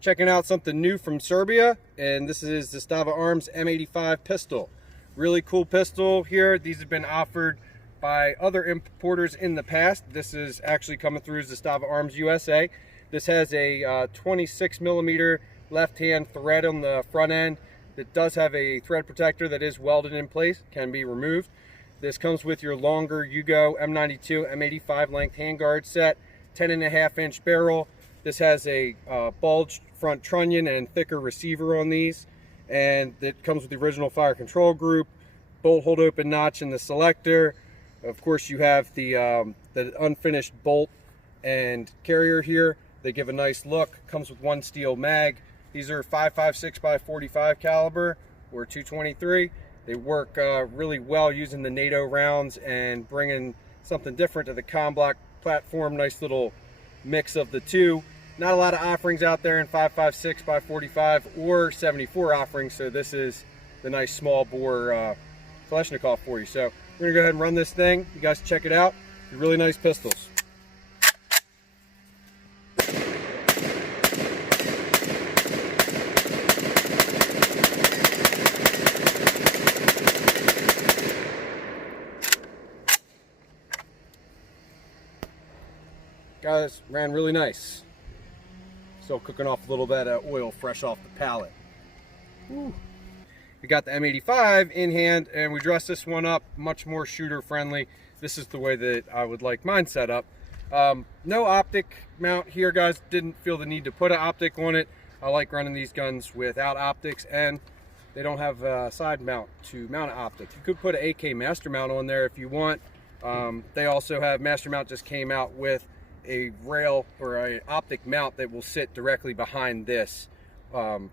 Checking out something new from Serbia, and this is the Zastava Arms M85 pistol. Really cool pistol here. These have been offered by other importers in the past. This is actually coming through Zastava Arms USA. This has a 26mm left-hand thread on the front end. It does have a thread protector that is welded in place, can be removed. This comes with your longer Yugo M92 M85 length handguard set, 10.5-inch barrel. This has a bulged front trunnion and thicker receiver on these, and it comes with the original fire control group, bolt hold open notch in the selector. Of course, you have the unfinished bolt and carrier here. They give a nice look. Comes with one steel mag. These are 5.56x45 caliber or 223. They work really well using the NATO rounds and bringing something different to the Comblock platform. Nice little mix of the two. Not a lot of offerings out there in 5.56x45 or 74 offerings, so this is the nice small bore Kalashnikov for you. So we're gonna go ahead and run this thing. You guys check it out. They're really nice pistols. Guys, ran really nice. Still cooking off a little bit of oil fresh off the pallet. Woo. We got the M85 in hand, and we dressed this one up much more shooter friendly. This is the way that I would like mine set up. No optic mount here, guys. Didn't feel the need to put an optic on it. I like running these guns without optics, and they don't have a side mount to mount an optic. You could put an AK master mount on there if you want. They also have master mount just came out with a rail or an optic mount that will sit directly behind this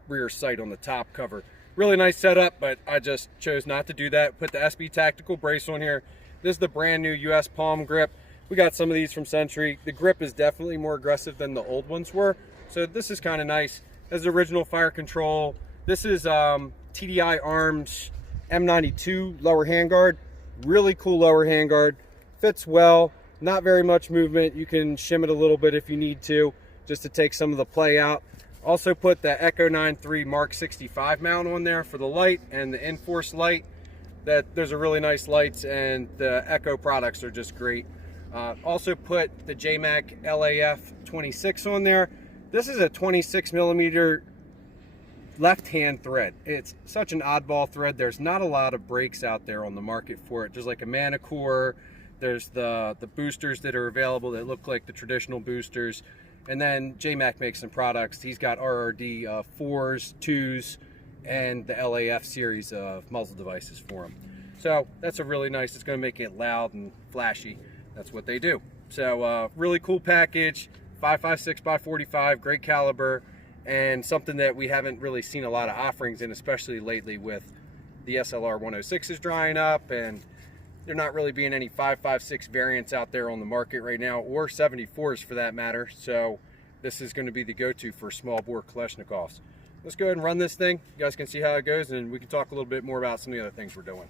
rear sight on the top cover. Really nice setup, but I just chose not to do that. Put the SB tactical brace on here. This is the brand new US palm grip. We got some of these from Century. The grip is definitely more aggressive than the old ones were, so this is kind of nice. Has the original fire control. This is TDI Arms M92 lower handguard. Really cool lower handguard. Fits well. Not very much movement. You can shim it a little bit if you need to, just to take some of the play out. Also put the Echo 9.3 Mark 65 mount on there for the light and the Enforce light. Those are really nice lights, and the Echo products are just great. Also put the JMac LAF 26 on there. This is a 26mm left-hand thread. It's such an oddball thread. There's not a lot of breaks out there on the market for it. There's like a Manicore. There's the boosters that are available that look like the traditional boosters. And then JMac makes some products. He's got RRD 4s, 2s, and the LAF series of muzzle devices for them. So that's a really nice, it's gonna make it loud and flashy. That's what they do. So really cool package, 5.56x45, great caliber, and something that we haven't really seen a lot of offerings in, especially lately with the SLR 106s drying up, and there not really being any 5.56 variants out there on the market right now, or 74s for that matter. So this is going to be the go-to for small bore Kalashnikovs. Let's go ahead and run this thing. You guys can see how it goes, and we can talk a little bit more about some of the other things we're doing.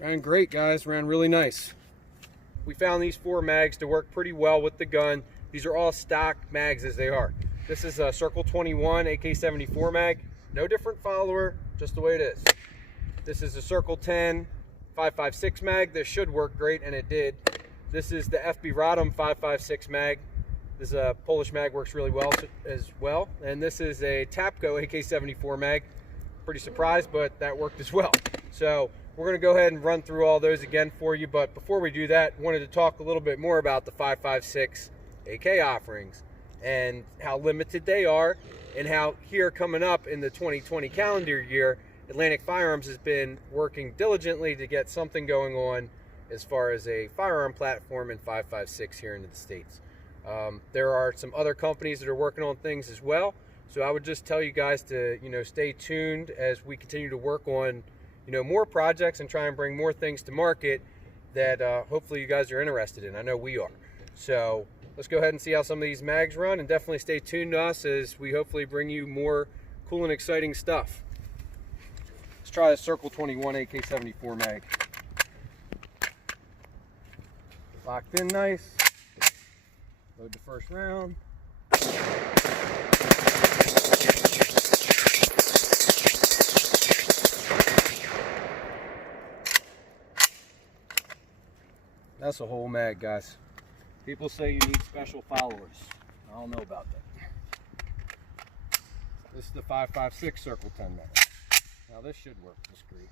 Ran great, guys. Ran really nice. We found these 4 mags to work pretty well with the gun. These are all stock mags as they are. This is a Circle 21 AK-74 mag. No different follower, just the way it is. This is a Circle 10 5.56 mag. This should work great, and it did. This is the FB Rodham 5.56 mag. This is a Polish mag, works really well as well. And this is a Tapco AK-74 mag. Pretty surprised, but that worked as well. So we're going to go ahead and run through all those again for you, but before we do that, wanted to talk a little bit more about the 5.56 AK offerings and how limited they are, and how here coming up in the 2020 calendar year, Atlantic Firearms has been working diligently to get something going on as far as a firearm platform in 5.56 here in the States. There are some other companies that are working on things as well, so I would just tell you guys to stay tuned as we continue to work on more projects and try and bring more things to market that hopefully you guys are interested in. I know we are. So let's go ahead and see how some of these mags run, and definitely stay tuned to us as we hopefully bring you more Cool and exciting stuff. Let's try a Circle 21 AK-74 mag. Locked in nice. Load the first round. That's a whole mag, guys. People say you need special followers. I don't know about that. This is the 5.56 Circle 10 mag. Now this should work discreet.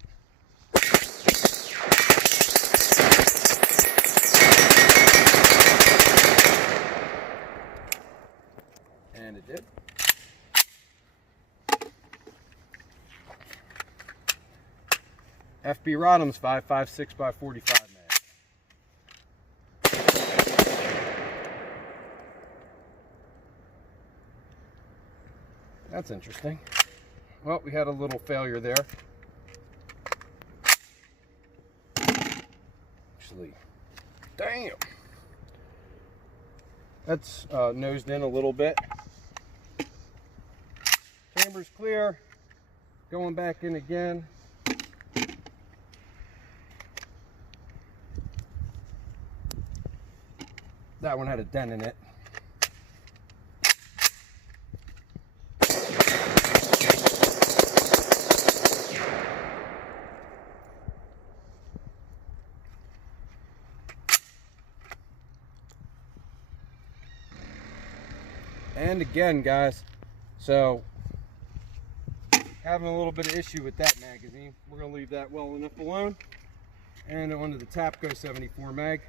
And it did. FB Rodham's 5.56x45 mag. That's interesting. Well, we had a little failure there. Actually, damn. That's nosed in a little bit. Chamber's clear. Going back in again. That one had a dent in it. And again, guys, so having a little bit of issue with that magazine. We're going to leave that well enough alone. And onto the TAPCO 74 mag.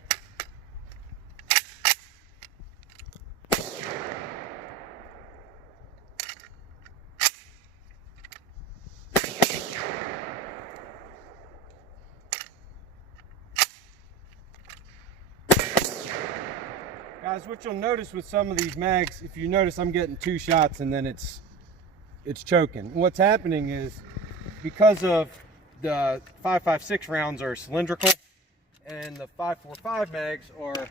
Guys, what you'll notice with some of these mags, if you notice, I'm getting 2 shots and then it's choking. What's happening is because of the 5.56 rounds are cylindrical and the 5.45 mags are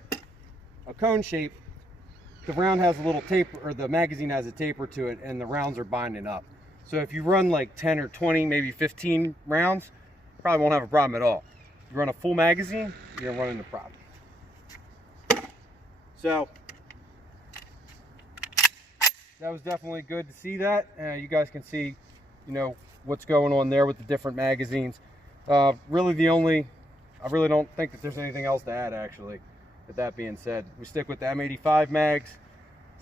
a cone shape, the round has a little taper, or the magazine has a taper to it, and the rounds are binding up. So if you run like 10 or 20, maybe 15 rounds, you probably won't have a problem at all. If you run a full magazine, you're gonna run into a problem. So that was definitely good to see that. You guys can see, you know, what's going on there with the different magazines. Really I really don't think that there's anything else to add, actually. With that being said, we stick with the M85 mags.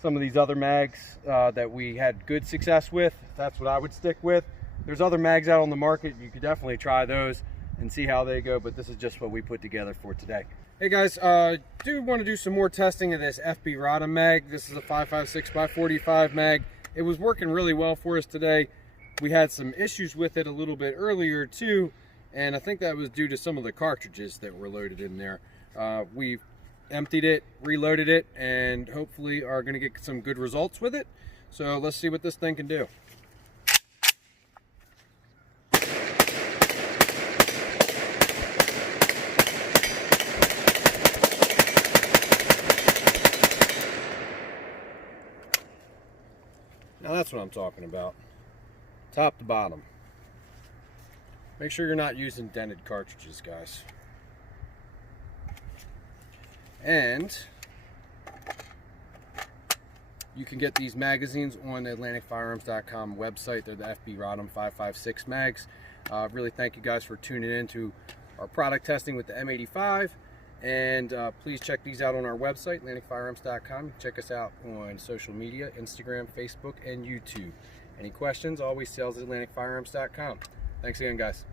Some of these other mags that we had good success with, that's what I would stick with. There's other mags out on the market. You could definitely try those and see how they go, but this is just what we put together for today. Hey guys, do want to do some more testing of this FB Rodham mag. This is a 5.56x45 mag. It was working really well for us today. We had some issues with it a little bit earlier too, and I think that was due to some of the cartridges that were loaded in there. We emptied it, reloaded it, and hopefully are going to get some good results with it. So let's see what this thing can do. Now that's what I'm talking about. Top to bottom. Make sure you're not using dented cartridges, guys. And you can get these magazines on the AtlanticFirearms.com website. They're the FB Rodham 5.56 mags. Really thank you guys for tuning in to our product testing with the M85. And please check these out on our website, AtlanticFirearms.com. Check us out on social media, Instagram, Facebook, and YouTube. Any questions, always sales at AtlanticFirearms.com. Thanks again, guys.